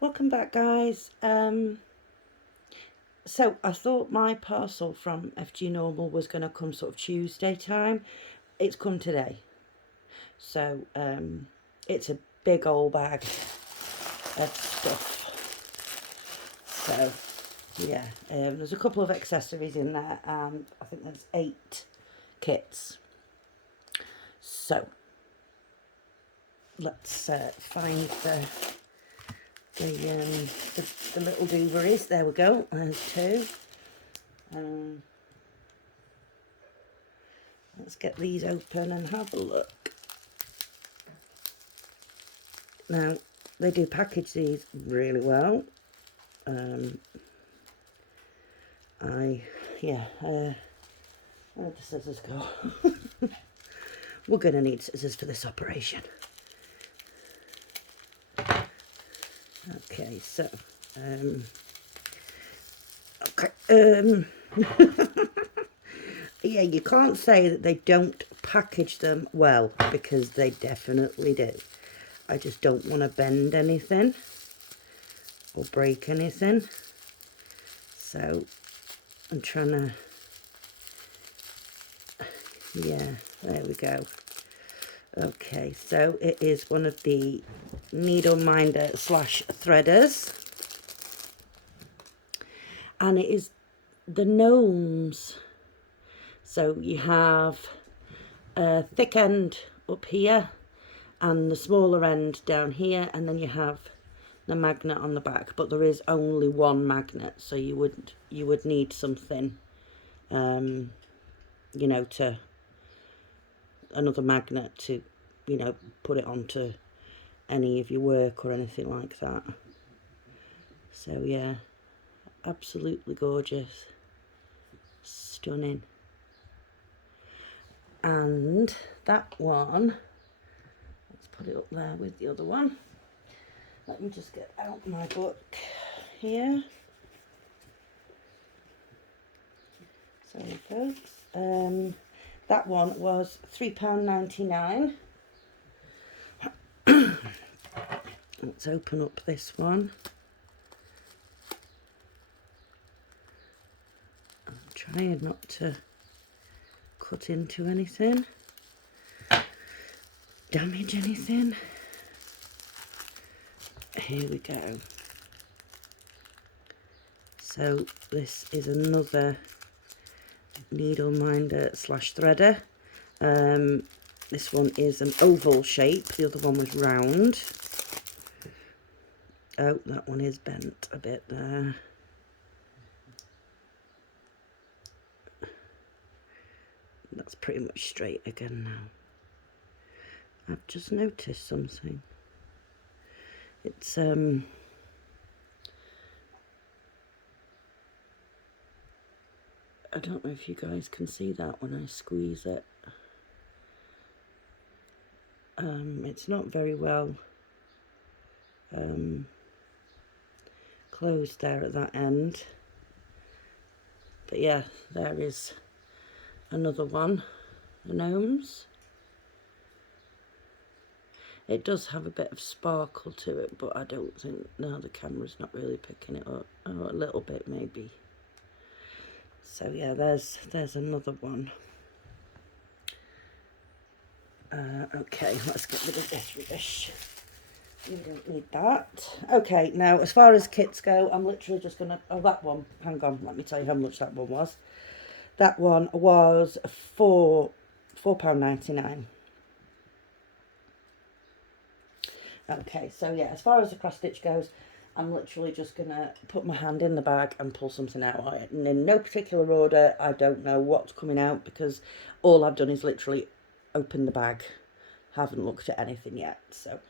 Welcome back, guys. So I thought my parcel from FGnormal was going to come sort of Tuesday time. It's come today. So it's a big old bag of stuff. So yeah, there's a couple of accessories in there, and I think there's 8 kits. So let's find the little dooveries. There we go. There's 2. Let's get these open and have a look. Now, they do package these really well. Where'd the scissors go? We're going to need scissors for this operation. Okay, so, yeah, you can't say that they don't package them well, because they definitely do. I just don't want to bend anything or break anything. So I'm trying to, yeah, there we go. Okay, so it is one of the needle minder / threaders. And it is the gnomes. So you have a thick end up here and the smaller end down here, and then you have the magnet on the back, but there is only one magnet, so you would need something, you know, to another magnet to, you know, put it onto any of your work or anything like that. So yeah, absolutely gorgeous, stunning. And that one, let's put it up there with the other one. Let me just get out my book here. Sorry, folks. That one was £3.99. Let's open up this one. I'm trying not to cut into anything, damage anything. Here we go. So this is another needle minder / threader. This one is an oval shape, the other one was round. Oh, that one is bent a bit there. That's pretty much straight again now. I've just noticed something. It's I don't know if you guys can see that when I squeeze it. It's not very well closed there at that end. But yeah, there is another one, the gnomes. It does have a bit of sparkle to it, but I don't think, no, the camera's not really picking it up. Oh, a little bit maybe. So yeah, there's another one. Okay, let's get rid of this rubbish. You don't need that. Okay, now as far as kits go, I'm literally just gonna, oh, that one, hang on, let me tell you how much that one was. That one was £4.99. Okay, so yeah, as far as the cross stitch goes, I'm literally just gonna put my hand in the bag and pull something out. And in no particular order, I don't know what's coming out, because all I've done is literally open the bag. Haven't looked at anything yet, so.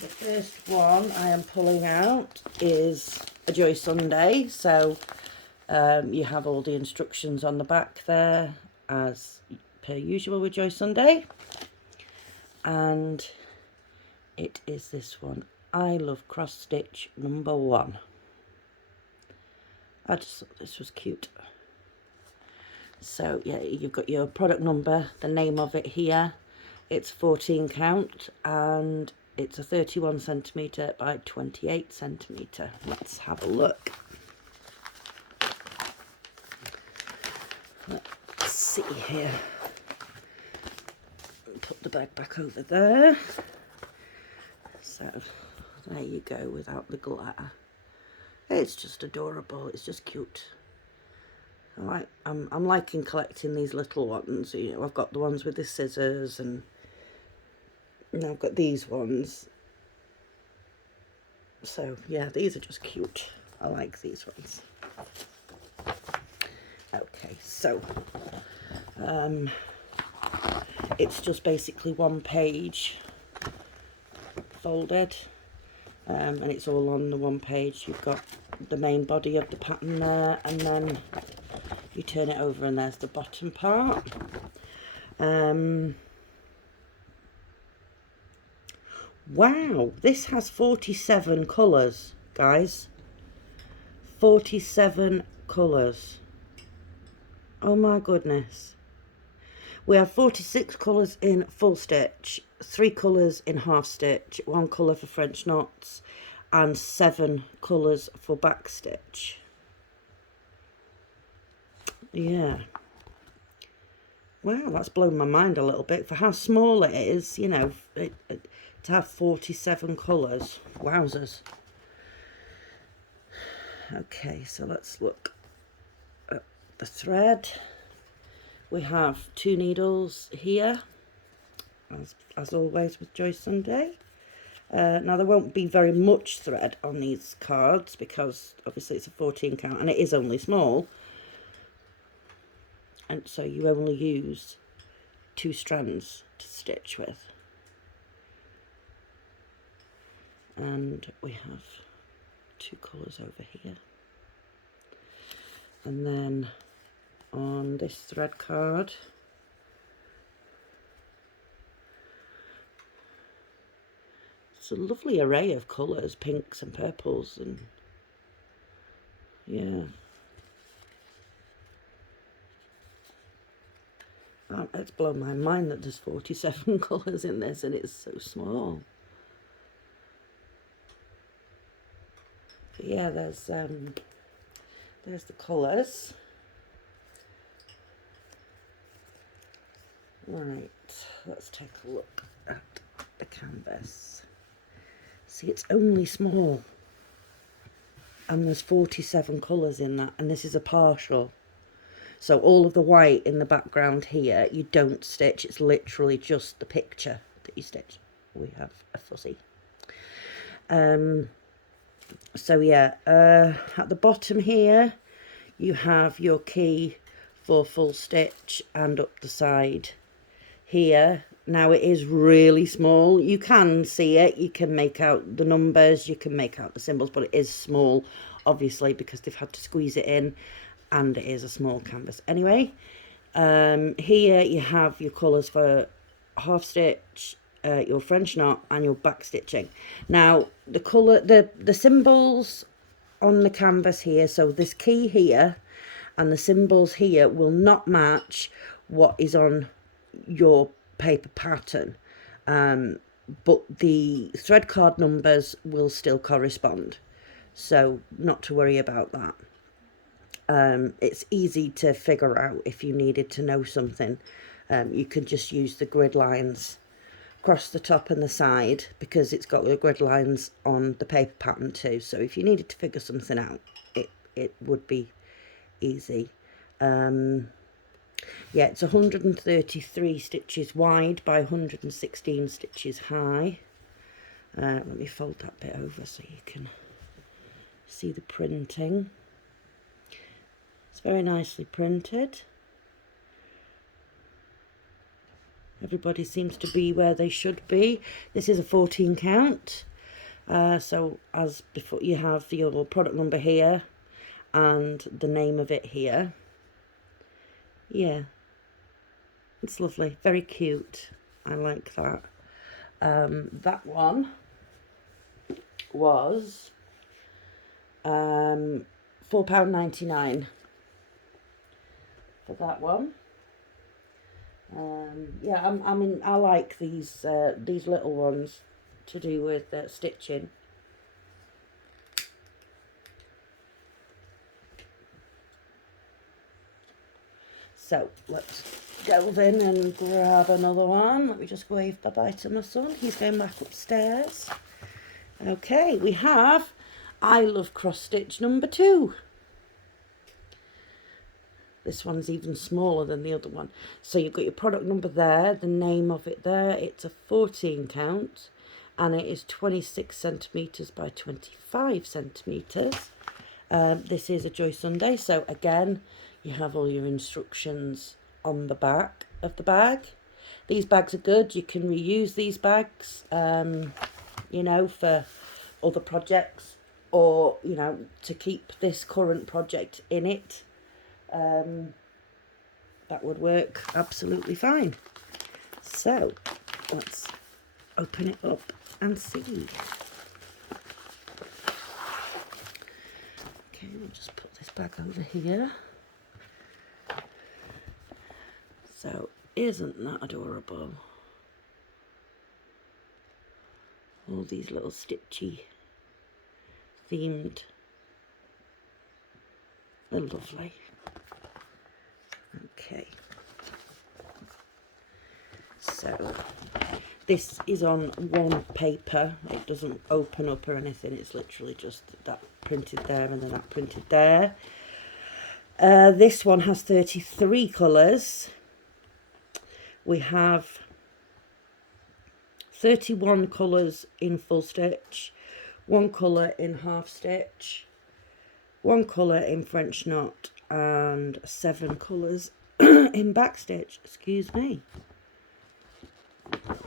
The first one I am pulling out is a Joy Sunday. So you have all the instructions on the back there, as per usual with Joy Sunday. And it is this one. I love cross stitch number 1. I just thought this was cute. So yeah, you've got your product number, the name of it here. It's 14 count, and it's a 31 centimetre by 28 centimetre. Let's have a look. Let's see here. Put the bag back over there. So there you go, without the glitter. It's just adorable. It's just cute. I'm liking collecting these little ones. You know, I've got the ones with the scissors, and I've got these ones. So yeah, these are just cute. I like these ones. Okay, so it's just basically one page folded, and it's all on the one page. You've got the main body of the pattern there, and then you turn it over and there's the bottom part. Wow, this has 47 colours, guys. 47 colours. Oh my goodness. We have 46 colours in full stitch, 3 colours in half stitch, 1 colour for French knots, and 7 colours for back stitch. Yeah. Wow, that's blown my mind a little bit for how small it is, you know, to have 47 colours. Wowzers. Okay, so let's look at the thread. We have 2 needles here, as always with Joy Sunday. Now there won't be very much thread on these cards because obviously it's a 14 count and it is only small. And so you only use 2 strands to stitch with. And we have 2 colours over here. And then on this thread card, it's a lovely array of colours, pinks and purples, and yeah. It's blown my mind that there's 47 colours in this and it's so small. But yeah, there's the colours. Right, let's take a look at the canvas. See, it's only small. And there's 47 colours in that, and this is a partial. So all of the white in the background here, you don't stitch. It's literally just the picture that you stitch. We have a fuzzy. So yeah, at the bottom here, you have your key for full stitch, and up the side here. Now it is really small. You can see it. You can make out the numbers. You can make out the symbols, but it is small, obviously, because they've had to squeeze it in. And it is a small canvas. Anyway, here you have your colours for half stitch, your French knot, and your back stitching. Now, the symbols on the canvas here, so this key here and the symbols here will not match what is on your paper pattern, but the thread card numbers will still correspond, so not to worry about that. It's easy to figure out if you needed to know something. You can just use the grid lines across the top and the side, because it's got the grid lines on the paper pattern too, so if you needed to figure something out, it would be easy. Yeah, it's 133 stitches wide by 116 stitches high. Let me fold that bit over so you can see the printing. It's very nicely printed. Everybody seems to be where they should be. This is a 14 count. So as before, you have your product number here and the name of it here. Yeah, it's lovely, very cute. I like that. That one was £4.99 for that one. Yeah, I mean, I like these little ones. to do with stitching. So let's delve in and grab another one. Let me just wave bye-bye to my son. He's going back upstairs. Okay, we have I Love Cross Stitch number 2. This one's even smaller than the other one. So you've got your product number there, the name of it there. It's a 14 count and it is 26 centimetres by 25 centimetres. This is a Joy Sunday, so again, you have all your instructions on the back of the bag. These bags are good. You can reuse these bags, you know, for other projects, or, you know, to keep this current project in it. That would work absolutely fine. So let's open it up and see. Okay, we'll just put this bag over here. So isn't that adorable? All these little stitchy themed. They're lovely. Okay. So this is on one paper. It doesn't open up or anything. It's literally just that printed there and then that printed there. This one has 33 colours. We have 31 colours in full stitch, 1 colour in half stitch, 1 colour in French knot, and 7 colours in back stitch. Excuse me.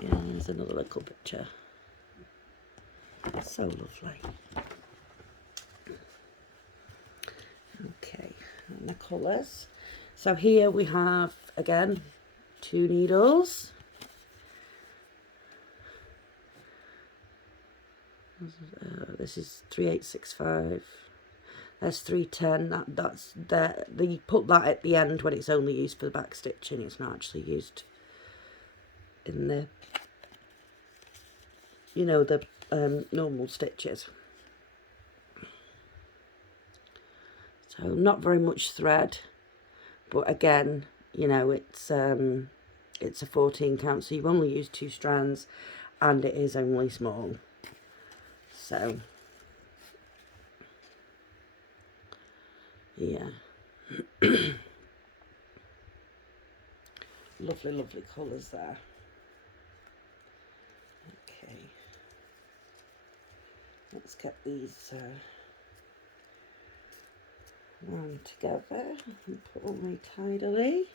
Yeah, there's another little picture. So lovely. Okay, and the colours. So here we have, again, 2 needles. This is 3865. There's 310. That's there. You put that at the end when it's only used for the back stitching. It's not actually used in the, you know, the normal stitches. So not very much thread, but again, you know, it's a 14 count, so you've only used 2 strands, and it is only small. So yeah. Lovely, lovely colours there. Okay. Let's get these wound together and put away tidily.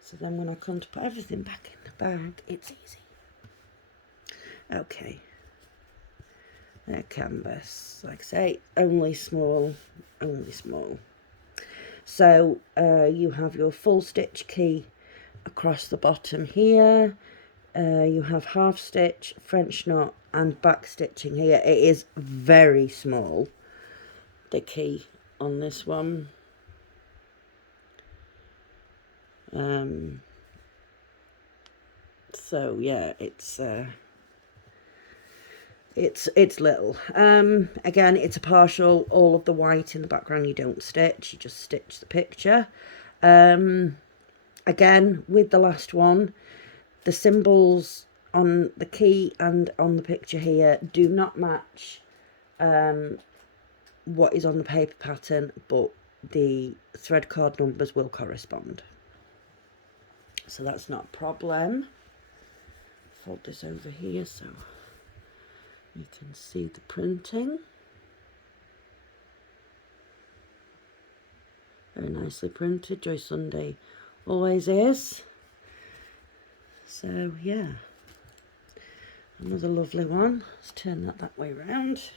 So then when I come to put everything back in the bag, it's easy. Okay. Their canvas, like I say, only small, only small. So you have your full stitch key across the bottom here. You have half stitch, French knot, and back stitching here. It is very small, the key on this one. So yeah, it's little. Again, it's a partial. All of the white in the background you don't stitch, you just stitch the picture. Again, with the last one, the symbols on the key and on the picture here do not match what is on the paper pattern, but the thread card numbers will correspond. So that's not a problem. Fold this over here so you can see the printing. Very nicely printed. Joy Sunday always is. So yeah, another lovely one. Let's turn that way around.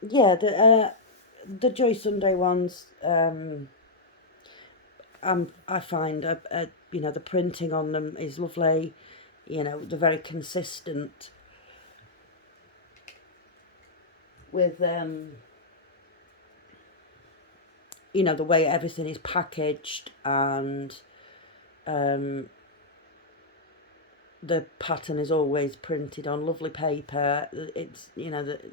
Yeah, the Joy Sunday ones, I find you know, the printing on them is lovely. You know, they're very consistent with you know, the way everything is packaged, and The pattern is always printed on lovely paper. It's, you know, that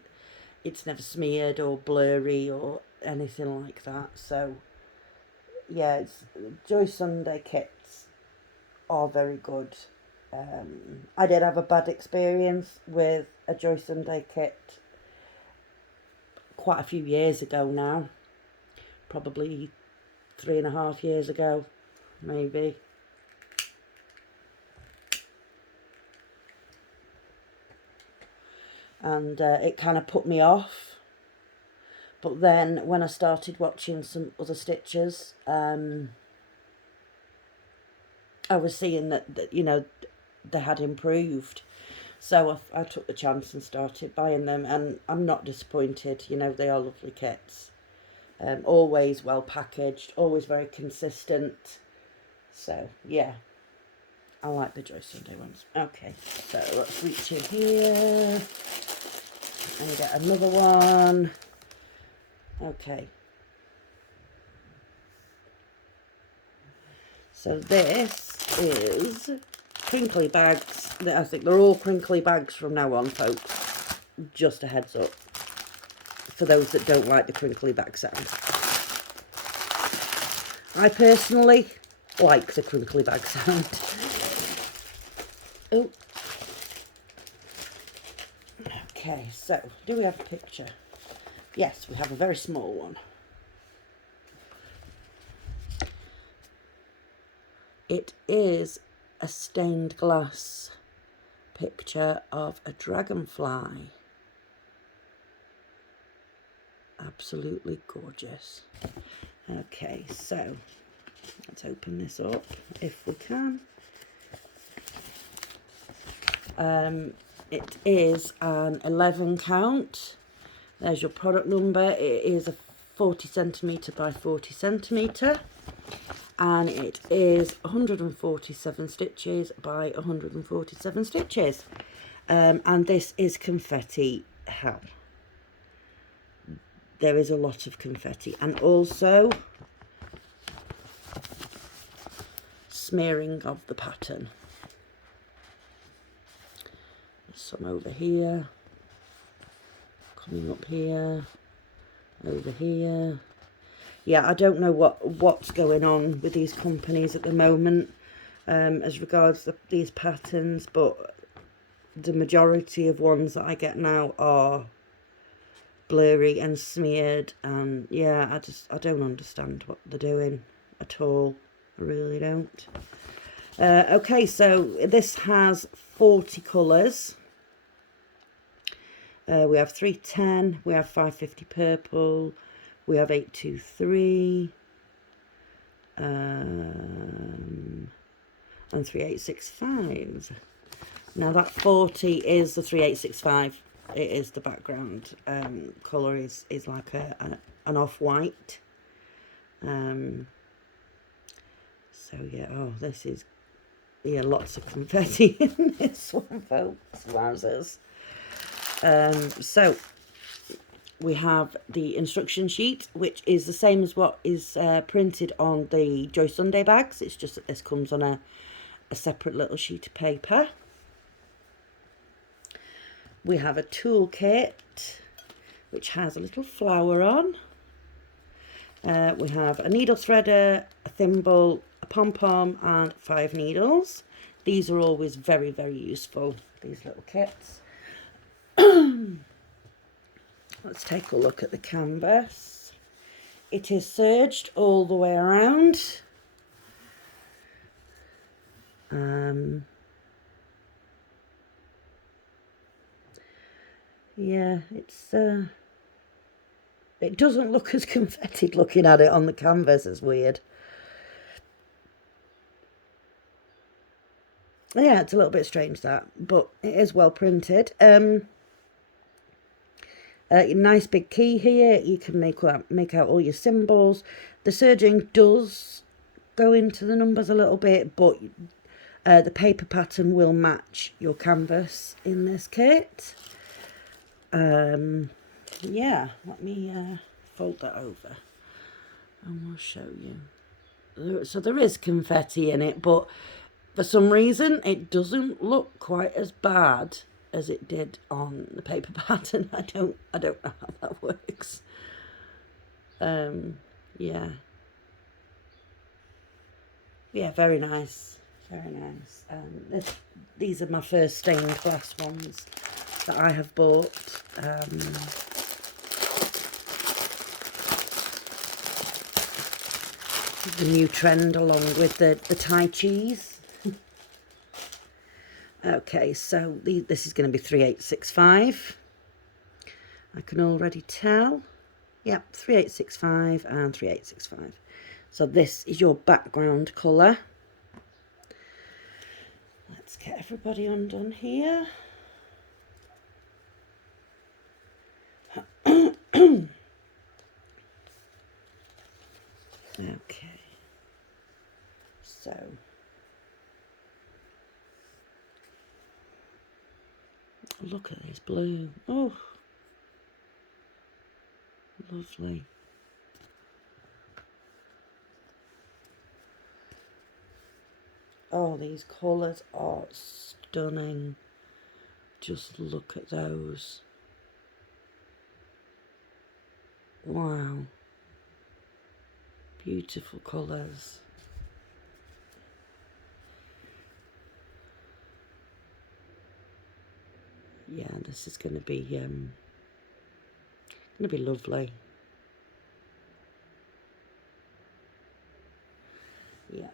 it's never smeared or blurry or anything like that. So yeah, Joy Sunday kits are very good. I did have a bad experience with a Joy Sunday kit quite a few years ago now, probably 3.5 years ago, maybe. And it kind of put me off. But then when I started watching some other stitchers, I was seeing that you know, they had improved. So I took the chance and started buying them, and I'm not disappointed. You know, they are lovely kits. Always well packaged, always very consistent. So yeah, I like the Joy Sunday ones. Okay, so let's reach in here and get another one. Okay. So this is crinkly bags. I think they're all crinkly bags from now on, folks. Just a heads up for those that don't like the crinkly bag sound. I personally like the crinkly bag sound. Oh. Okay, so do we have a picture? Yes, we have a very small one. It is a stained glass picture of a dragonfly. Absolutely gorgeous. Okay, so let's open this up if we can. It is an 11 count. There's your product number. It is a 40 centimetre by 40 centimetre. And it is 147 stitches by 147 stitches. And this is confetti hell. There is a lot of confetti, and also smearing of the pattern. There's some over here, coming up here, over here. Yeah, I don't know what's going on with these companies at the moment as regards these patterns, but the majority of ones that I get now are blurry and smeared, and yeah, I don't understand what they're doing at all. I really don't. Okay, so this has 40 colours. We have 310, we have 550 purple, we have 823, and 3865. Now that 40 is the 3865. It is the background colour is like an off-white. So yeah, oh, this is, yeah, lots of confetti in this one, folks. Wowzers. So we have the instruction sheet, which is the same as what is printed on the Joy Sunday bags. It's just that this comes on a separate little sheet of paper. We have a toolkit, which has a little flower on. We have a needle threader, a thimble, a pom-pom, and 5 needles. These are always very, very useful, these little kits. Let's take a look at the canvas. It is serged all the way around. Yeah, it doesn't look as confetti looking at it on the canvas. It's weird. Yeah, it's a little bit strange that, but it is well printed. Nice big key here. You can make out all your symbols. The serging does go into the numbers a little bit, but the paper pattern will match your canvas in this kit. Yeah, let me fold that over and we'll show you. So there is confetti in it, but for some reason it doesn't look quite as bad as it did on the paper pattern. I don't know how that works. Yeah. Yeah, very nice. Very nice. These are my first stained glass ones that I have bought. The new trend along with the Thai cheese. Okay, so this is going to be 3865. I can already tell. Yep, 3865 and 3865. So this is your background colour. Let's get everybody undone here. Okay. So look at this blue. Oh, lovely. Oh, these colours are stunning. Just look at those. Wow. Beautiful colours. Yeah, this is going to be lovely. Yeah.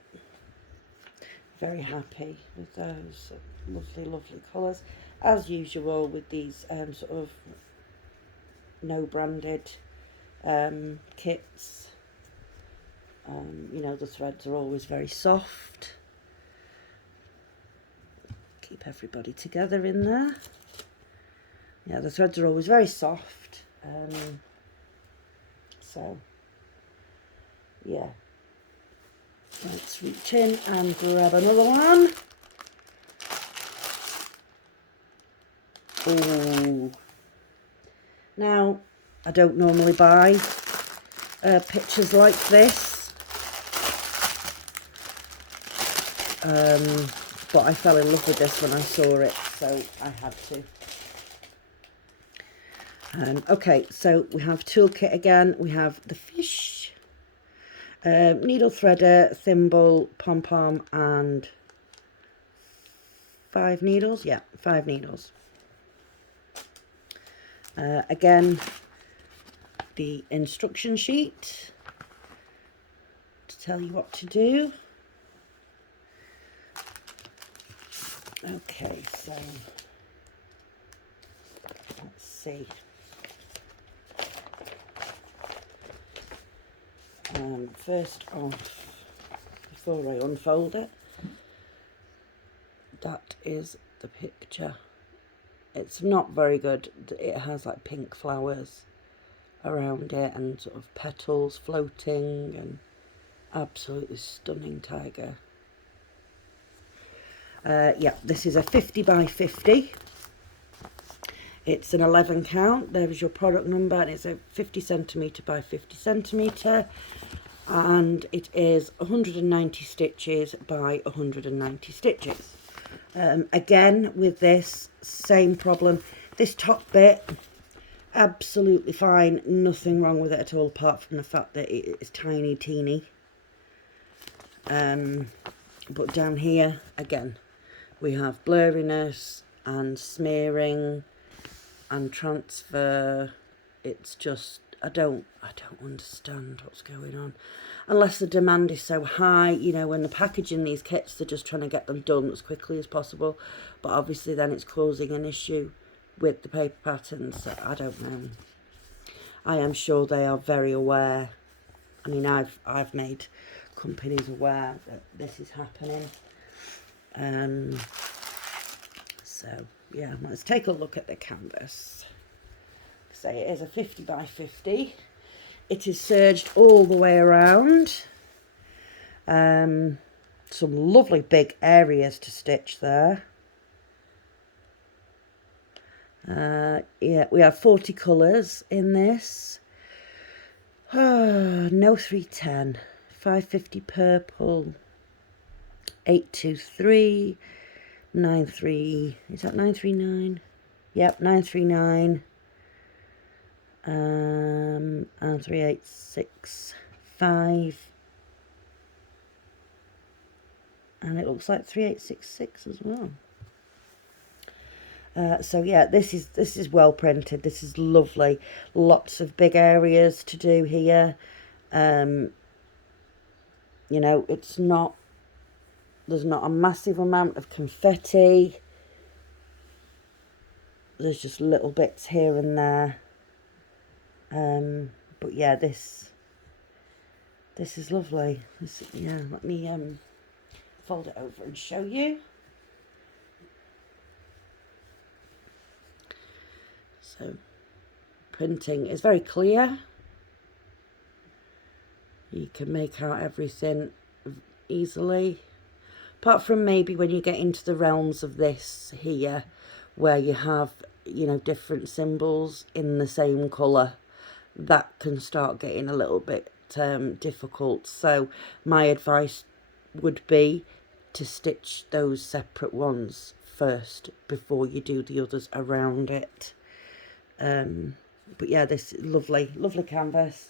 Very happy with those lovely colours, as usual with these sort of no branded kits. You know, the threads are always very soft. Keep everybody together in there. Yeah, the threads are always very soft. So yeah, let's reach in and grab another one. Ooh. Now, I don't normally buy pictures like this, but I fell in love with this when I saw it, so I had to. Okay, so we have toolkit again. We have the fish, needle threader, thimble, pom-pom, and 5 needles. Yeah, 5 needles. Again, the instruction sheet to tell you what to do. Okay, so let's see. First off, before I unfold it, that is the picture. It's not very good. It has like pink flowers around it and sort of petals floating, and absolutely stunning tiger. Yeah, this is a 50 by 50. It's an 11 count. There is your product number, and it's a 50 centimetre by 50 centimetre, and it is 190 stitches by 190 stitches. Again, with this, same problem. This top bit, absolutely fine, nothing wrong with it at all, apart from the fact that it is tiny, teeny. But down here, again, we have blurriness and smearing and transfer. It's just, I don't understand what's going on, unless the demand is so high. You know, when they're packaging these kits, they're just trying to get them done as quickly as possible, but obviously then it's causing an issue with the paper patterns. So I don't know. I am sure they are very aware. I mean, I've made companies aware that this is happening. So yeah, let's take a look at the canvas. Say it is a 50 by 50. It is serged all the way around. Some lovely big areas to stitch there. Yeah, we have 40 colours in this. No 310, 550 purple, 823, 93, is that 939? Yep, 939, and 3865, and it looks like 3866 as well. So yeah, this is well printed. This is lovely. Lots of big areas to do here. You know, there's not a massive amount of confetti. There's just little bits here and there. But yeah, this is lovely. Yeah, let me fold it over and show you. So printing is very clear. You can make out everything easily, apart from maybe when you get into the realms of this here, where you have, you know, different symbols in the same colour. That can start getting a little bit difficult. So my advice would be to stitch those separate ones first before you do the others around it. But yeah, this lovely canvas.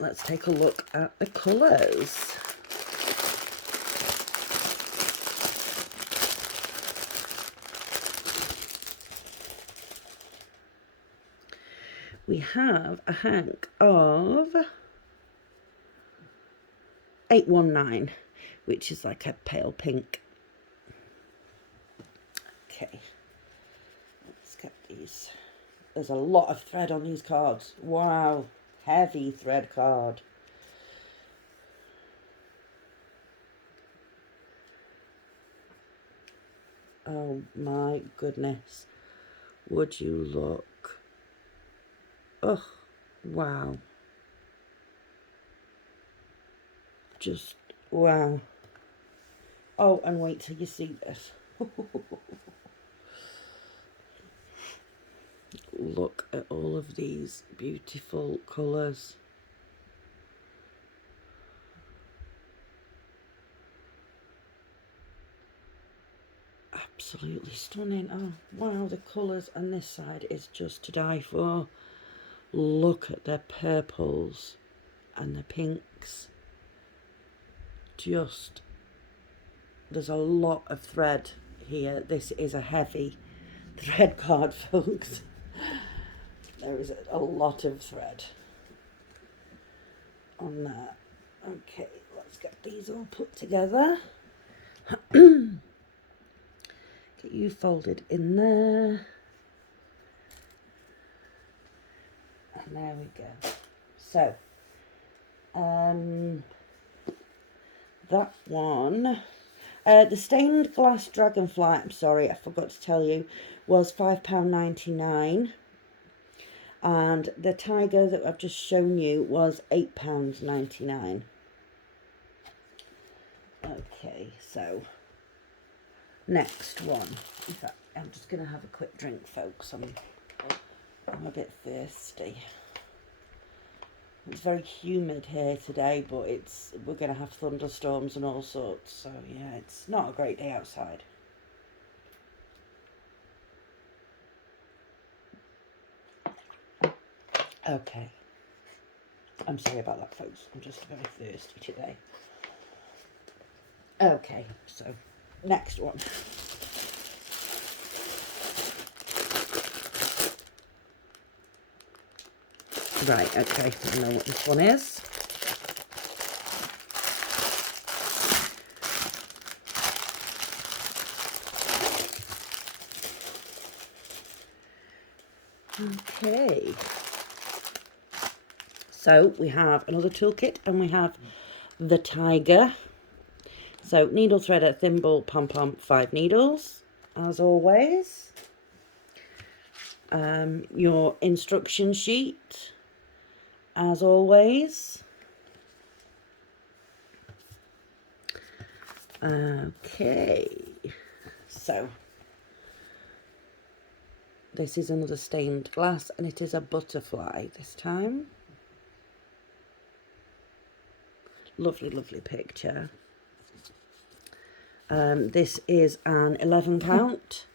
Let's take a look at the colours. We have a hank of 819, which is like a pale pink. Okay, let's get these. There's a lot of thread on these cards. Wow, heavy thread card. Oh my goodness, would you look? Oh, wow. Just wow. Oh, and wait till you see this. Look at all of these beautiful colours. Absolutely stunning. Oh wow, the colours on this side is just to die for. Look at the purples and the pinks. Just, there's a lot of thread here. This is a heavy thread card, folks. There is a lot of thread on that. Okay, let's get these all put together. Get you folded in there. And there we go. So, that one, the stained glass dragonfly, I'm sorry, I forgot to tell you, was £5.99. And the tiger that I've just shown you was £8.99. Okay, so next one. In fact, I'm just going to have a quick drink, folks. I'm a bit thirsty. It's very humid here today, but we're going to have thunderstorms and all sorts. So yeah, it's not a great day outside. Okay. I'm sorry about that, folks. I'm just very thirsty today. Okay, so next one. Right, okay, I know what this one is. Okay. So we have another toolkit and we have the tiger. So needle threader, thimble, pom-pom, 5 needles, as always. Your instruction sheet, as always. Okay, so this is another stained glass and it is a butterfly this time. Lovely, lovely picture. This is an 11 count.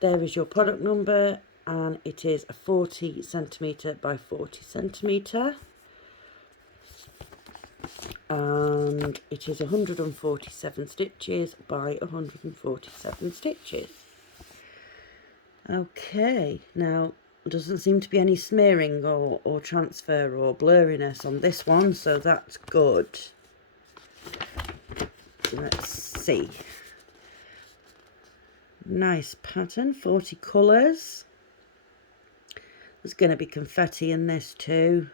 There is your product number, and it is a 40 centimetre by 40 centimetre. And it is 147 stitches by 147 stitches. Okay, now doesn't seem to be any smearing or transfer or blurriness on this one, so that's good. Let's see. Nice pattern, 40 colours. There's going to be confetti in this too.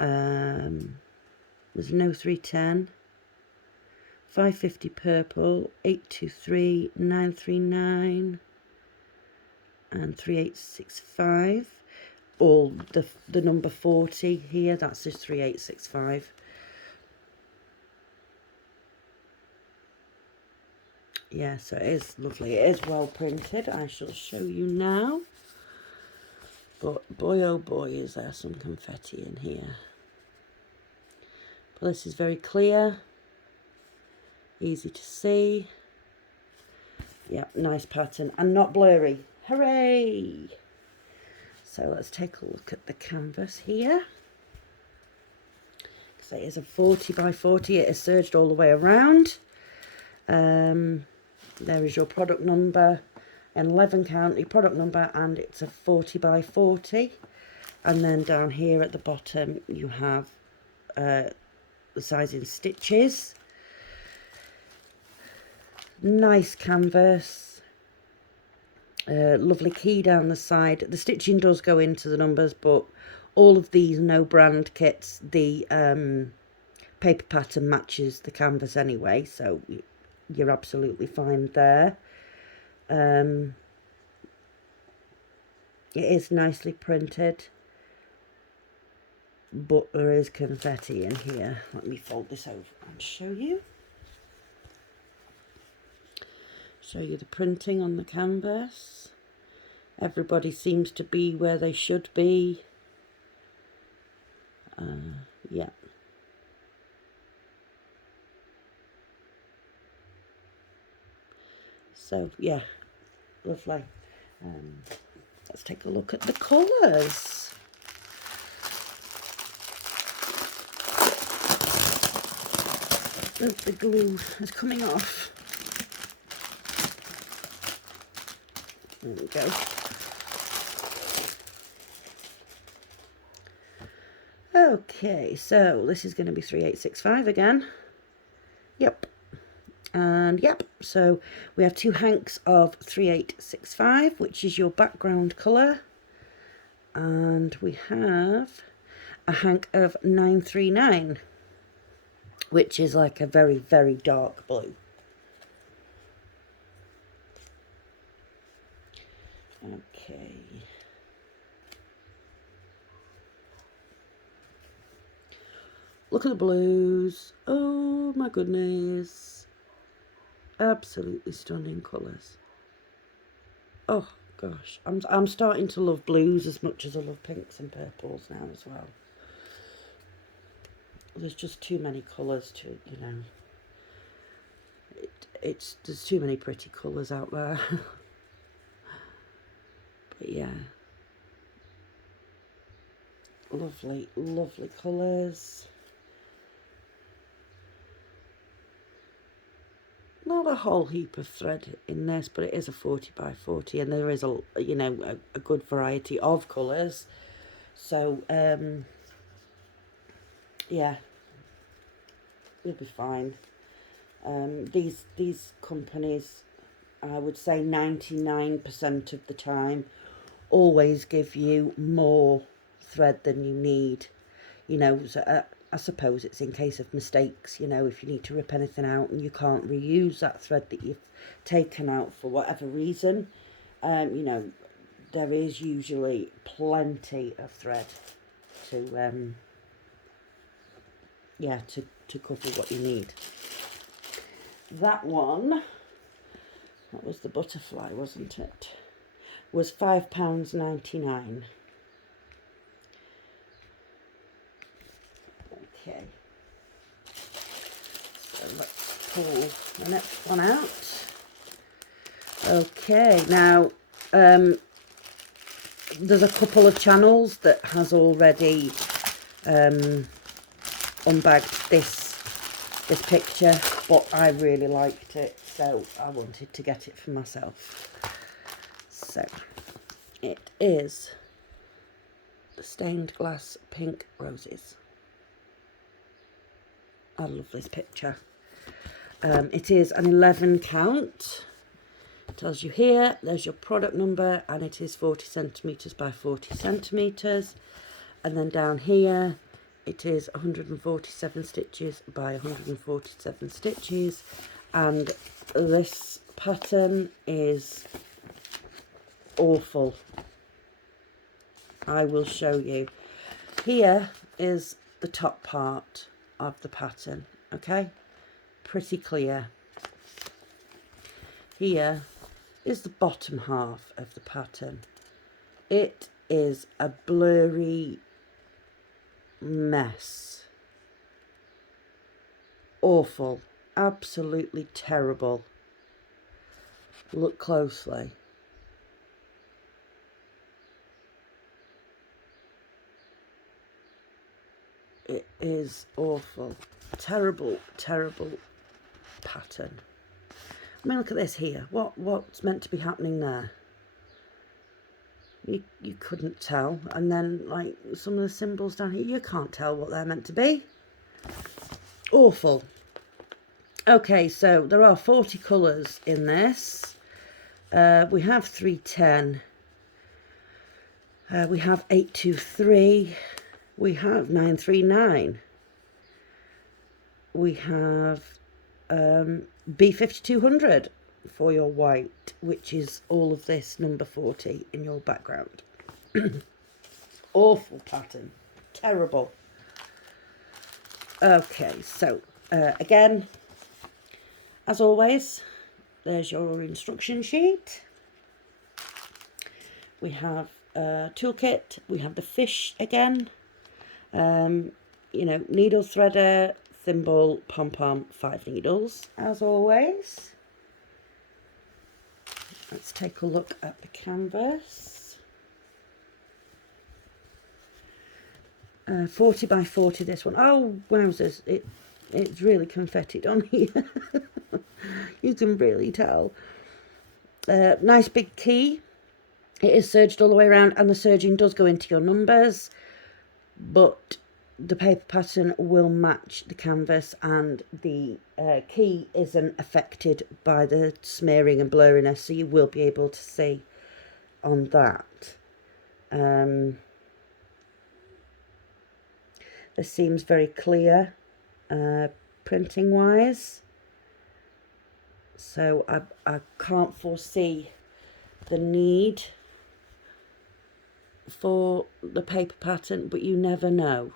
There's no 310, 550 purple, 823, 939 and 3865. All the number 40 here, that's just 3865. Yeah, so it is lovely. It is well printed. I shall show you now. But boy oh boy, is there some confetti in here. But this is very clear, easy to see. Yeah, nice pattern and not blurry. Hooray! So let's take a look at the canvas here. So it is a 40 by 40. It is serged all the way around. There is your product number, an 11 count, your product number, and it's a 40 by 40. And then down here at the bottom you have the size in stitches. Nice canvas. Lovely key down the side. The stitching does go into the numbers, but all of these no brand kits, the paper pattern matches the canvas anyway, so you're absolutely fine there. It is nicely printed, but there is confetti in here. Let me fold this over and show you. Show you the printing on the canvas. Everybody seems to be where they should be. Yeah. So yeah, lovely. Let's take a look at the colours. Oh, the glue is coming off. There we go. Okay, so this is going to be 3865 again. Yep. And yep, so we have 2 hanks of 3865, which is your background colour. And we have a hank of 939, which is like a very, very dark blue. Okay. Look at the blues. Oh my goodness. Absolutely stunning colours. Oh gosh, I'm starting to love blues as much as I love pinks and purples now as well. There's just too many colours to, you know. There's too many pretty colours out there. But yeah. Lovely, lovely colours. Not a whole heap of thread in this, but it is a 40 by 40, and there is a good variety of colours. So yeah, you'll be fine. These companies, I would say 99% of the time, always give you more thread than you need. You know, so I suppose it's in case of mistakes, you know, if you need to rip anything out and you can't reuse that thread that you've taken out for whatever reason, you know, there is usually plenty of thread to, yeah, to cover what you need. That one, that was the butterfly, wasn't it? Was £5.99. Okay. let's pull the next one out. Okay, now there's a couple of channels that has already unbagged this picture, but I really liked it, so I wanted to get it for myself. So it is stained glass pink roses. I love this picture. It is an 11 count. It tells you here, there's your product number, and it is 40 centimetres by 40 centimetres. And then down here, it is 147 stitches by 147 stitches. And this pattern is awful. I will show you. Here is the top part of the pattern, okay? Pretty clear. Here is the bottom half of the pattern. It is a blurry mess. Awful. Absolutely terrible. Look closely. It is awful. Terrible, terrible pattern. I mean, look at this here. What's meant to be happening there? You couldn't tell. And then, like, some of the symbols down here, you can't tell what they're meant to be. Awful. Okay, so there are 40 colours in this. We have 310. We have 823. We have 939. We have B5200 for your white, which is all of this number 40 in your background. Awful pattern. Terrible. Okay, so again, as always, there's your instruction sheet. We have toolkit. We have the fish again. You know, needle threader, thimble, pom-pom, 5 needles, as always. Let's take a look at the canvas. 40 by 40, this one. Oh, wowzers, it's really confettied on here. You can really tell. Nice big key. It is serged all the way around, and the serging does go into your numbers, but the paper pattern will match the canvas, and the key isn't affected by the smearing and blurriness, so you will be able to see on that. This seems very clear printing wise, so I can't foresee the need for the paper pattern, but you never know.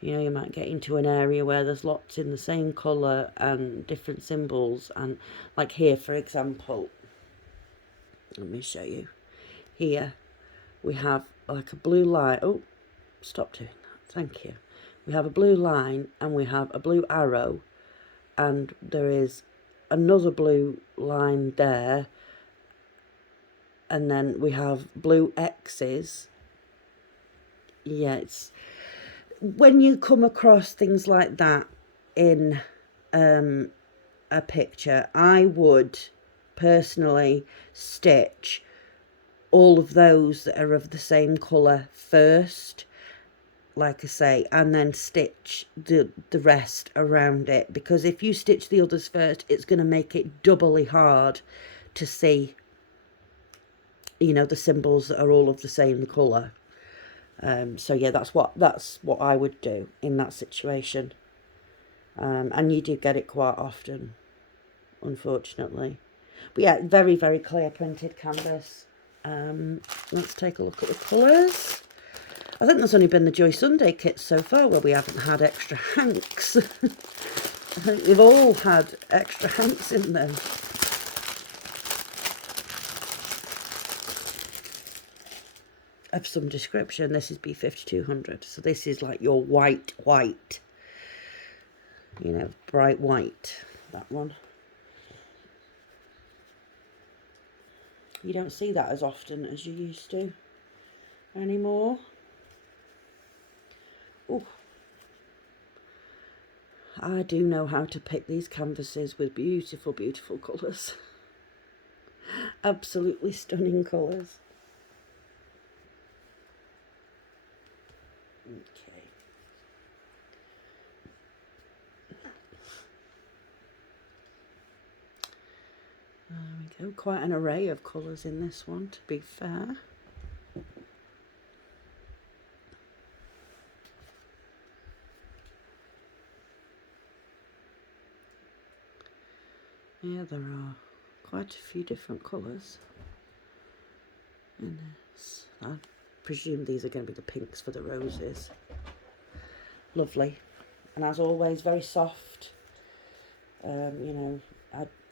You know, you might get into an area where there's lots in the same colour and different symbols, and like here, for example, let me show you. Here we have like a blue line. Oh, stop doing that, thank you. We have a blue line and we have a blue arrow, and there is another blue line there, and then we have blue X's. Yeah, it's when you come across things like that in a picture, I would personally stitch all of those that are of the same colour first, like I say, and then stitch the rest around it, because if you stitch the others first, it's going to make it doubly hard to see, you know, the symbols that are all of the same colour. So yeah, that's what I would do in that situation. And you do get it quite often, unfortunately. But yeah, very, very clear printed canvas. Let's take a look at the colours. I think there's only been the Joy Sunday kits so far where we haven't had extra hanks. I think they've all had extra hanks in them. Of some description. This is B5200, so this is like your white. you know, bright white, that one. You don't see that as often as you used to anymore. Oh, I do know how to pick these canvases with beautiful, beautiful colours. Absolutely stunning colours. Okay. There we go. Quite an array of colours in this one, to be fair. Yeah, there are quite a few different colours in this. I presume these are going to be the pinks for the roses. Lovely. And as always, very soft. You know,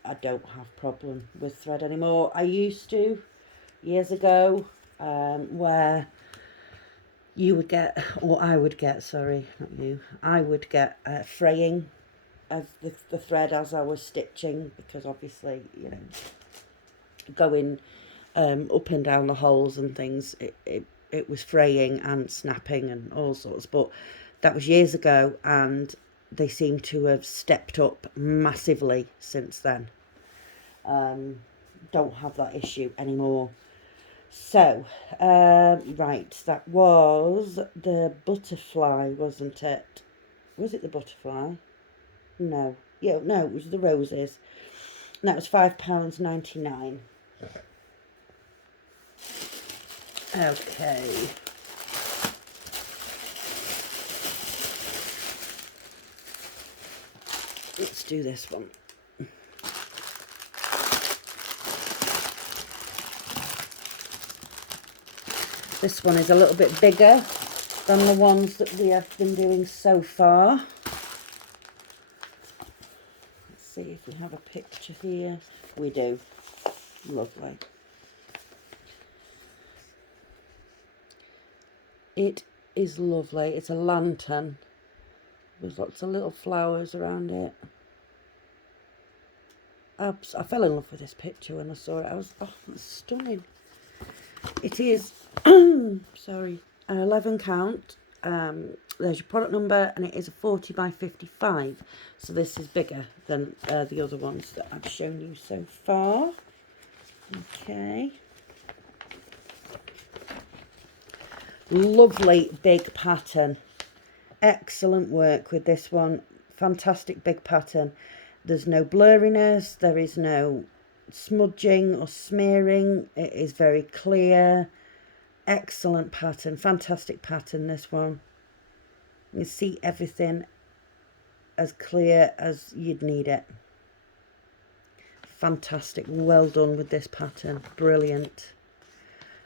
I don't have problem with thread anymore. I used to, years ago, where you would get, or I would get, sorry, not you, I would get fraying of the thread as I was stitching, because obviously, you know, going up and down the holes and things, it was fraying and snapping and all sorts. But that was years ago, and they seem to have stepped up massively since then. Don't have that issue anymore. So, right, that was the butterfly, wasn't it? Was it the butterfly? No. Yeah, no, it was the roses. And that was £5.99. Okay. Let's do this one. This one is a little bit bigger than the ones that we have been doing so far. Let's see if we have a picture here. We do. Lovely. It is lovely. It's a lantern. There's lots of little flowers around it. I fell in love with this picture when I saw it. Oh, it's stunning. It is, sorry, an 11 count. There's your product number, and it is a 40 by 55. So this is bigger than the other ones that I've shown you so far. Okay. Lovely big pattern. Excellent work with this one. Fantastic big pattern. There's no blurriness. There is no smudging or smearing. It is very clear. Excellent pattern. Fantastic pattern, this one. You see everything as clear as you'd need it. Fantastic. Well done with this pattern. Brilliant.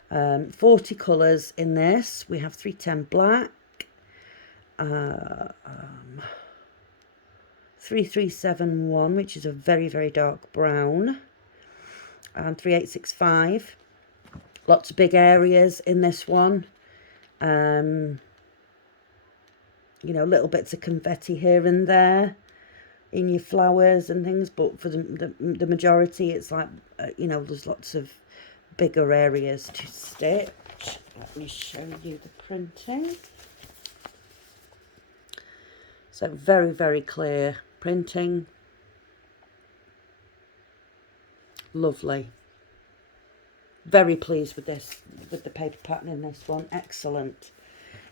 40 colours in this. We have 310 black, 3371, which is a very, very dark brown, and 3865. Lots of big areas in this one. You know, little bits of confetti here and there in your flowers and things, but for the majority, it's like, you know, there's lots of bigger areas to stitch. Let me show you the printing. So very, very clear printing. Lovely. Very pleased with this, with the paper pattern in this one. Excellent.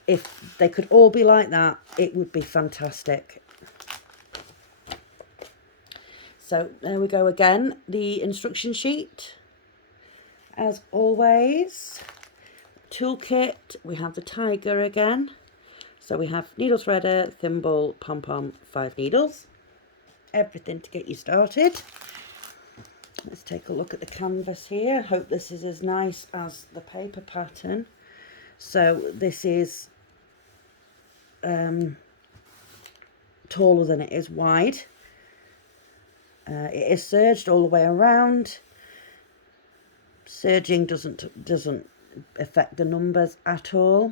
If they could all be like that, it would be fantastic. So there we go again. The instruction sheet, as always. Toolkit, we have the tiger again. So we have needle threader, thimble, pom-pom, 5 needles. Everything to get you started. Let's take a look at the canvas here. Hope this is as nice as the paper pattern. So this is taller than it is wide. It is serged all the way around. Serging doesn't affect the numbers at all.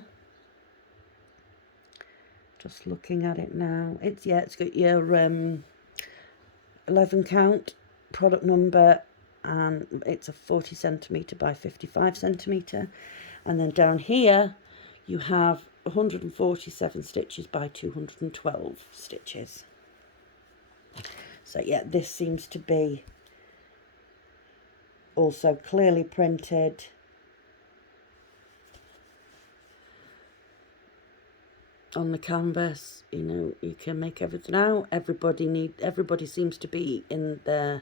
Just looking at it now. It's got your 11 count product number, and it's a 40 centimetre by 55 centimetre. And then down here you have 147 stitches by 212 stitches. So yeah, this seems to be also clearly printed. On the canvas, you know, you can make everything out. Everybody seems to be in the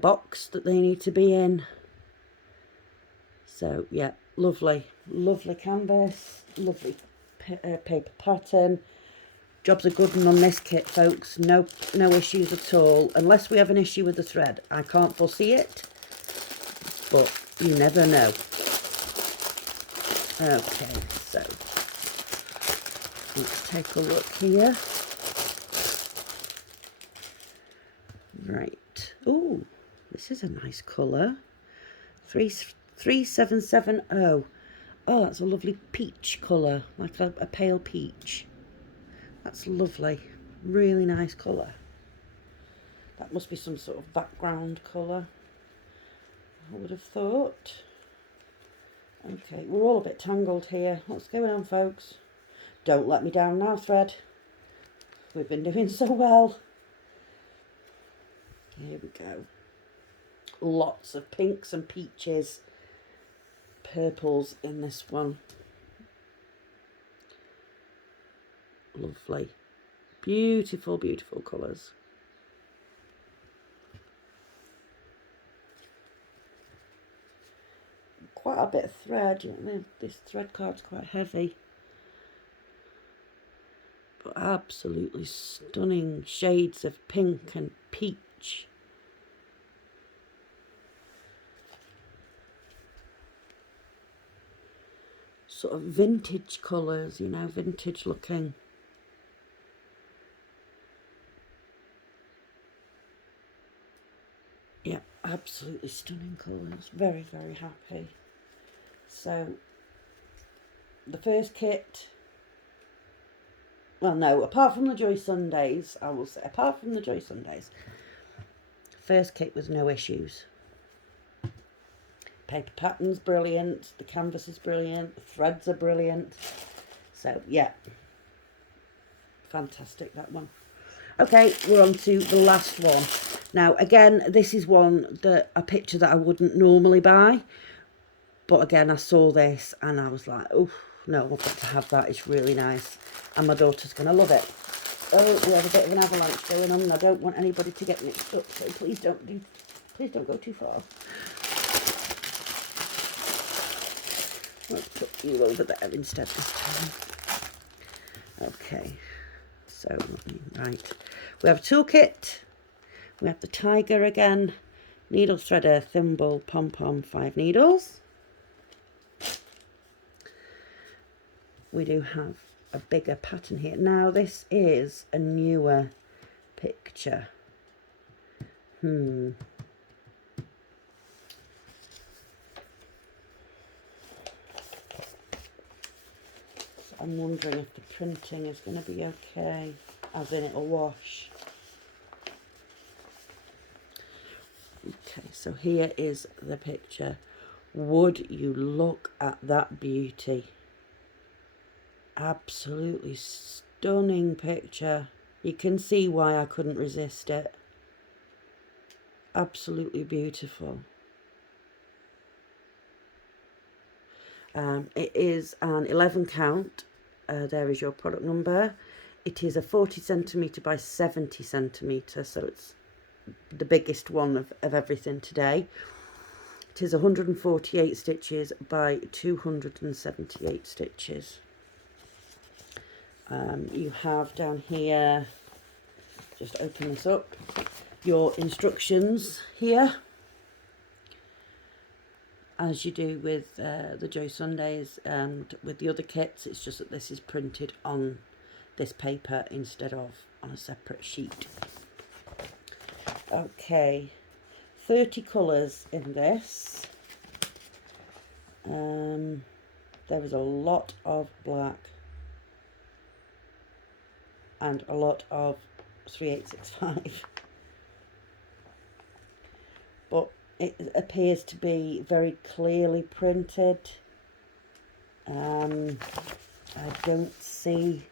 box that they need to be in. So yeah, lovely canvas, lovely paper pattern. Job's a good one on this kit, folks. No issues at all, unless we have an issue with the thread. I can't foresee it, but you never know. Okay, so let's take a look here. Right. Oh, this is a nice colour. 3770. Oh, that's a lovely peach colour, like a pale peach. That's lovely. Really nice colour. That must be some sort of background colour, I would have thought. Okay, we're all a bit tangled here. What's going on, folks? Don't let me down now, thread. We've been doing so well. Here we go. Lots of pinks and peaches, purples in this one. Lovely. Beautiful, beautiful colours. Quite a bit of thread. You know, this thread card's quite heavy. But absolutely stunning shades of pink and peach. Sort of vintage colours, you know, vintage looking. Yeah, absolutely stunning colours. Very, very happy. So, the first kit, well no, apart from the Joy Sundays, I will say, apart from the Joy Sundays, first kit was no issues. Paper pattern's brilliant, the canvas is brilliant, the threads are brilliant. So yeah, fantastic, that one. Okay, we're on to the last one. Now again, this is a picture that I wouldn't normally buy, but again I saw this and I was like, oh no, I've got to have that. It's really nice and my daughter's gonna love it. Oh, we have a bit of an avalanche going on and I don't want anybody to get mixed up, so please don't go too far. Let's put you over there instead this time. Okay, so, right. We have a toolkit. We have the tiger again. Needle threader, thimble, pom-pom, 5 needles. We do have a bigger pattern here. Now, this is a newer picture. I'm wondering if the printing is going to be okay, as in it'll wash. Okay, so here is the picture. Would you look at that beauty? Absolutely stunning picture. You can see why I couldn't resist it. Absolutely beautiful. It is an 11 count. There is your product number. It is a 40 centimetre by 70 centimetre, so it's the biggest one of everything today. It is 148 stitches by 278 stitches. You have down here, just open this up, your instructions here, as you do with the Joy Sundays and with the other kits. It's just that this is printed on this paper instead of on a separate sheet. Okay, 30 colours in this. There is a lot of black. and a lot of 3865. But it appears to be very clearly printed. I don't see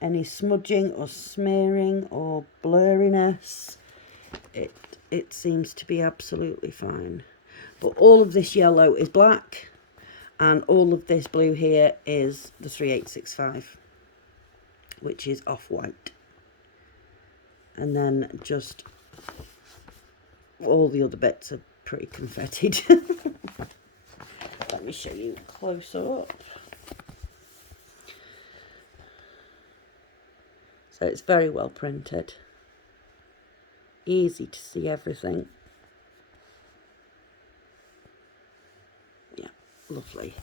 any smudging or smearing or blurriness. It seems to be absolutely fine. But all of this yellow is black, and all of this blue here is the 3865, which is off-white. And then just all the other bits are pretty confettied. Let me show you close up. So it's very well printed. Easy to see everything. Yeah, lovely.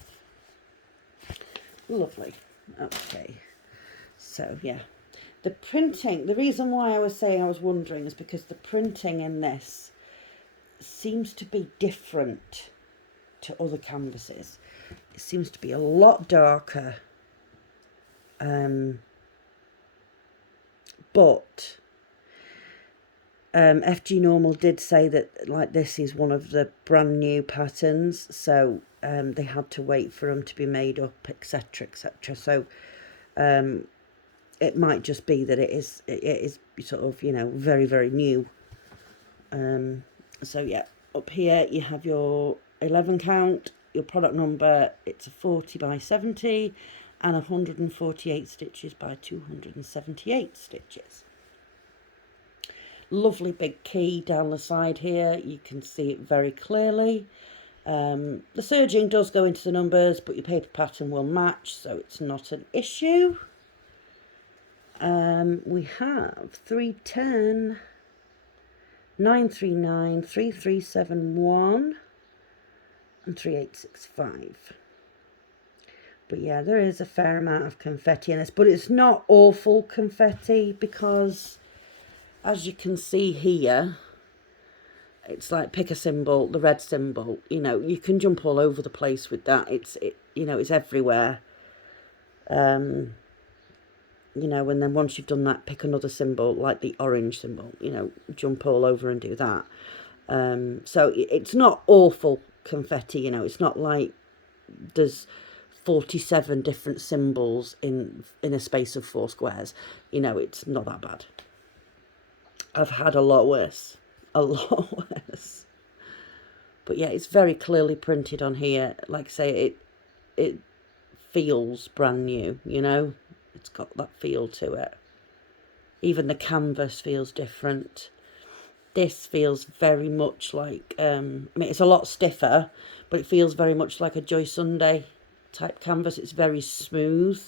Lovely. Okay. So, yeah. The printing, the reason why I was saying I was wondering is because the printing in this seems to be different to other canvases. It seems to be a lot darker. But FGnormal did say that like this is one of the brand new patterns, so they had to wait for them to be made up, etc, etc. So it might just be that it is sort of, you know, very, very new. So yeah, up here you have your 11 count, your product number. It's a 40 by 70 and 148 stitches by 278 stitches. Lovely big key down the side here. You can see it very clearly. The serging does go into the numbers, but your paper pattern will match, so it's not an issue. We have 310, 939, 3371 and 3865. But yeah, there is a fair amount of confetti in this, but it's not awful confetti because, as you can see here, it's like pick a symbol, the red symbol. You know, you can jump all over the place with that. You know, it's everywhere. You know, and then once you've done that, pick another symbol, like the orange symbol. You know, jump all over and do that. So it's not awful confetti. You know, it's not like there's 47 different symbols in a space of 4 squares. You know, it's not that bad. I've had a lot worse. A lot worse. But yeah, it's very clearly printed on here. Like I say, it feels brand new, you know. It's got that feel to it. Even the canvas feels different. This feels very much like, I mean, it's a lot stiffer, but it feels very much like a Joy Sunday type canvas. It's very smooth.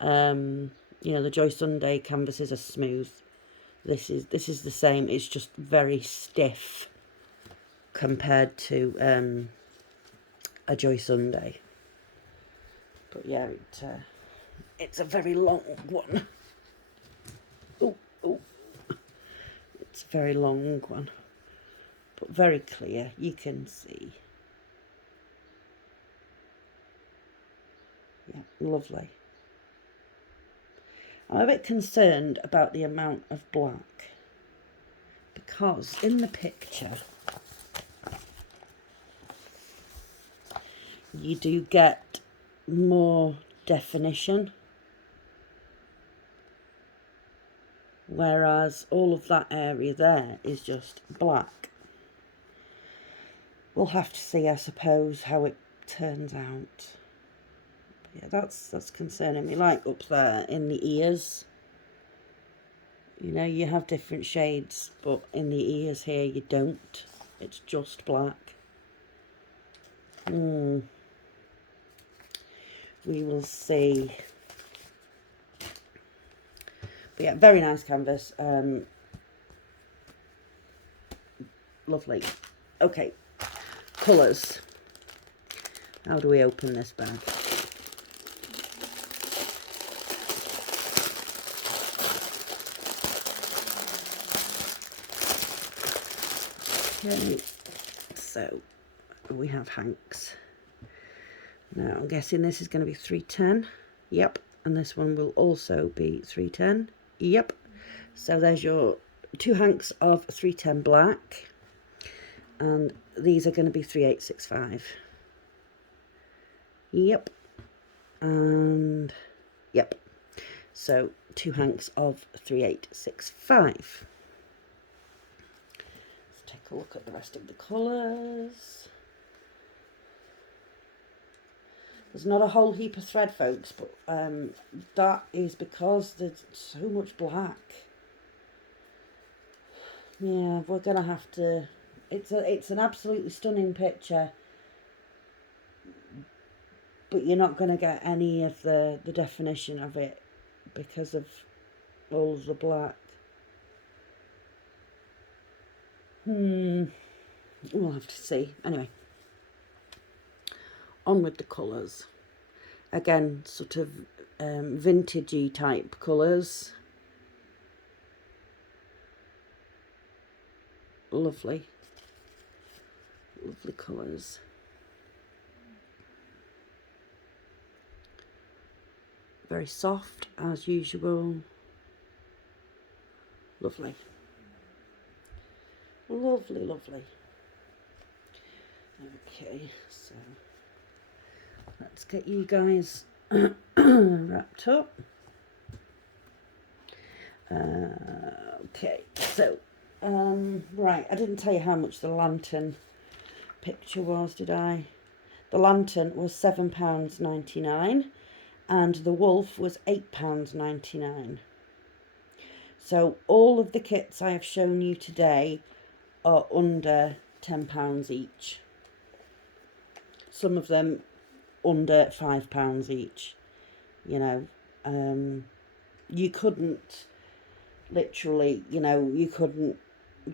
You know, the Joy Sunday canvases are smooth. This is the same. It's just very stiff compared to a Joy Sunday. But yeah, it's a very long one. Oh, it's a very long one, but very clear. You can see. Yeah, lovely. I'm a bit concerned about the amount of black because in the picture you do get more definition, whereas all of that area there is just black. We'll have to see, I suppose, how it turns out. Yeah, that's concerning me. Like up there in the ears, you know, you have different shades, but in the ears here you don't. It's just black. We will see. But yeah, very nice canvas. Lovely. Okay, colours. How do we open this bag? Okay, so we have Hanks. Now I'm guessing this is going to be 310. Yep, and this one will also be 310. Yep. So there's your 2 hanks of 310 black, and these are going to be 3865. Yep. And yep. So 2 hanks of 3865. Let's take a look at the rest of the colours. There's not a whole heap of thread, folks, but that is because there's so much black. Yeah, we're gonna have to. It's an absolutely stunning picture, but you're not gonna get any of the definition of it because of all the black. We'll have to see. Anyway, on with the colours. Again, sort of vintagey type colours. Lovely. Lovely colours. Very soft as usual. Lovely. Lovely, lovely. Okay, so let's get you guys wrapped up. Okay, so right, I didn't tell you how much the lantern picture was, did I? The lantern was £7.99 and the wolf was £8.99. So all of the kits I have shown you today are under £10 each. Some of them under £5 each. You know, you couldn't literally, you know, you couldn't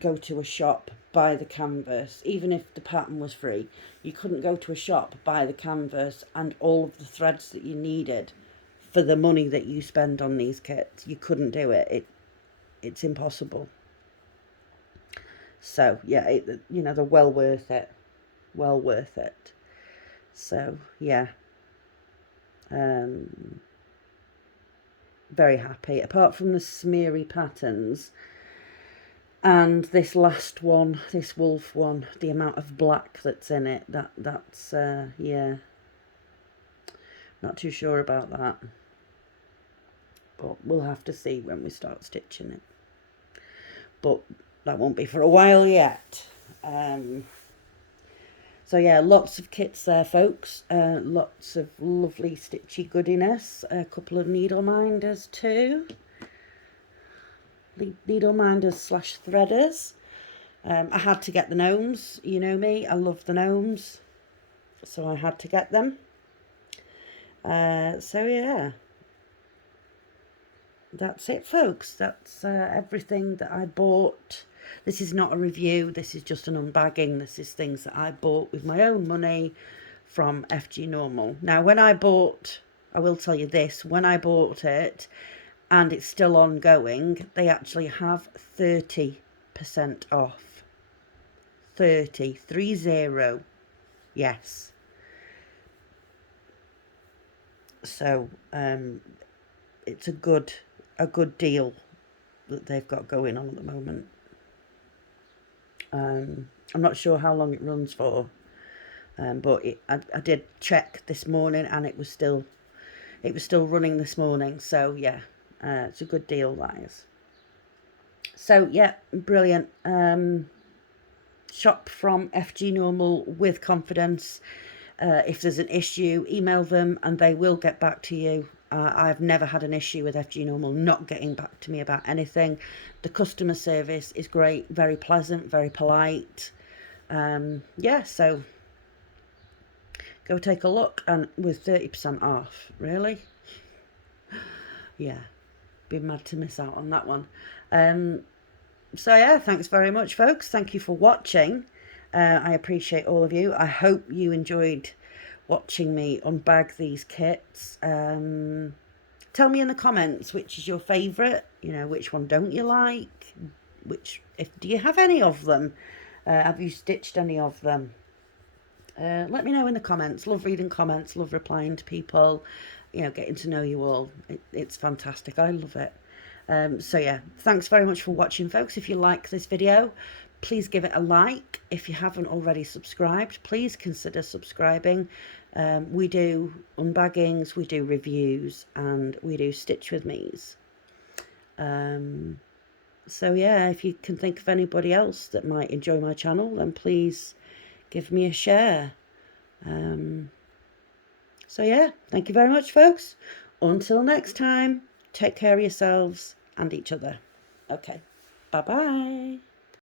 go to a shop, buy the canvas, even if the pattern was free. You couldn't go to a shop, buy the canvas and all of the threads that you needed for the money that you spend on these kits. You couldn't do it. It's impossible. So yeah, you know, they're well worth it. Well worth it. So yeah, very happy. Apart from the smeary patterns and this last one, this wolf one, the amount of black that's in it, that's yeah, not too sure about that, but we'll have to see when we start stitching it, but that won't be for a while yet. So yeah, lots of kits there, folks. Lots of lovely stitchy goodiness. A couple of needle minders too. Needle minders slash threaders. I had to get the gnomes. You know me, I love the gnomes. So I had to get them. So yeah. That's it, folks. That's everything that I bought. This is not a review, this is just an unbagging. This is things that I bought with my own money from FGnormal. Now, when I bought, I will tell you this, when I bought it, and it's still ongoing, they actually have 30% off. 30, yes. So, it's a good deal that they've got going on at the moment. I'm not sure how long it runs for, but I did check this morning and it was still running this morning. So yeah, it's a good deal, that is. So yeah, brilliant. Shop from FGnormal with confidence. If there's an issue, email them and they will get back to you. I've never had an issue with FGnormal not getting back to me about anything. The customer service is great, very pleasant, very polite. Yeah, so go take a look, and with 30% off, really? Yeah, be mad to miss out on that one. So yeah, thanks very much, folks. Thank you for watching. I appreciate all of you. I hope you enjoyed watching me unbag these kits. Tell me in the comments which is your favourite, you know, which one don't you like, do you have any of them, have you stitched any of them? Let me know in the comments. Love reading comments, love replying to people. you know, getting to know you all. It's fantastic. I love it. So yeah, thanks very much for watching, folks. If you like this video, please give it a like. If you haven't already subscribed, please consider subscribing. We do unbaggings, we do reviews, and we do Stitch With Me's. So yeah, if you can think of anybody else that might enjoy my channel, then please give me a share. So yeah, thank you very much, folks. Until next time, take care of yourselves and each other. Okay, bye-bye.